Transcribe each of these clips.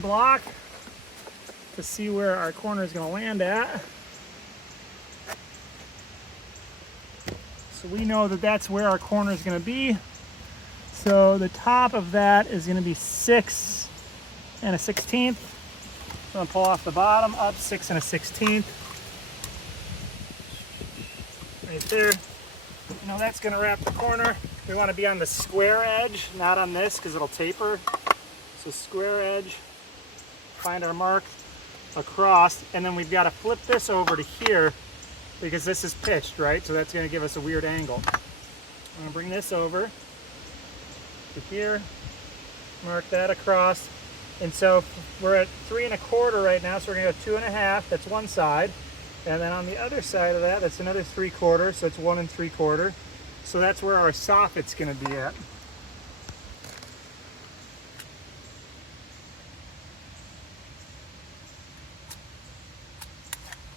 block to see where our corner is going to land at. So we know that that's where our corner is going to be. So the top of that is going to be 6 1/16. So I'm going to pull off the bottom up 6 1/16. Right there. You know, that's going to wrap the corner. We want to be on the square edge, not on this because it'll taper. So square edge, find our mark across, and then we've got to flip this over to here because this is pitched, right? So that's going to give us a weird angle. I'm going to bring this over to here, mark that across, and so we're at 3 1/4 right now, so we're going to go 2 1/2. That's one side, and then on the other side of that, that's another 3/4, so it's 1 3/4. So that's where our soffit's going to be at.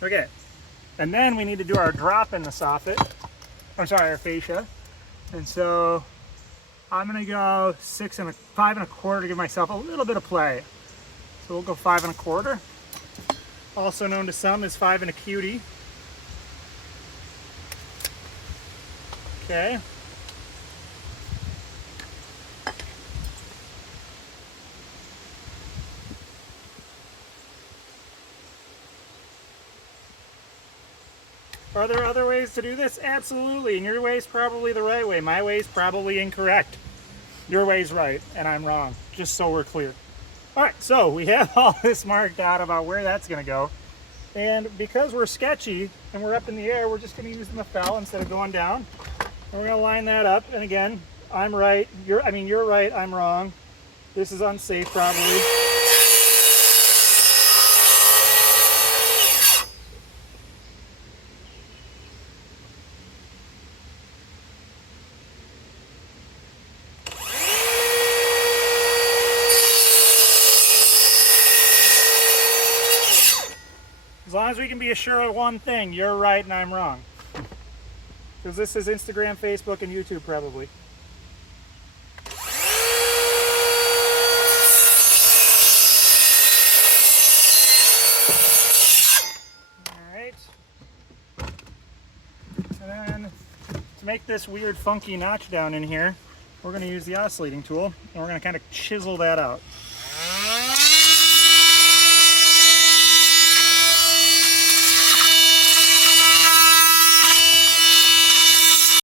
Okay, and then we need to do our drop in the soffit. I'm sorry, our fascia. And so I'm gonna go 5 1/4 to give myself a little bit of play. So we'll go 5 1/4. Also known to some as 5 1/4. Okay. Are there other ways to do this? Absolutely, and your way is probably the right way. My way is probably incorrect. Your way's right, and I'm wrong, just so we're clear. All right, so we have all this marked out about where that's gonna go. And because we're sketchy and we're up in the air, we're just gonna use the fell instead of going down. And we're gonna line that up, and again, I'm right, you're right, I'm wrong. This is unsafe probably. As long as we can be sure of one thing, you're right and I'm wrong. Because this is Instagram, Facebook, and YouTube probably. Alright. And then to make this weird funky notch down in here, we're going to use the oscillating tool and we're going to kind of chisel that out.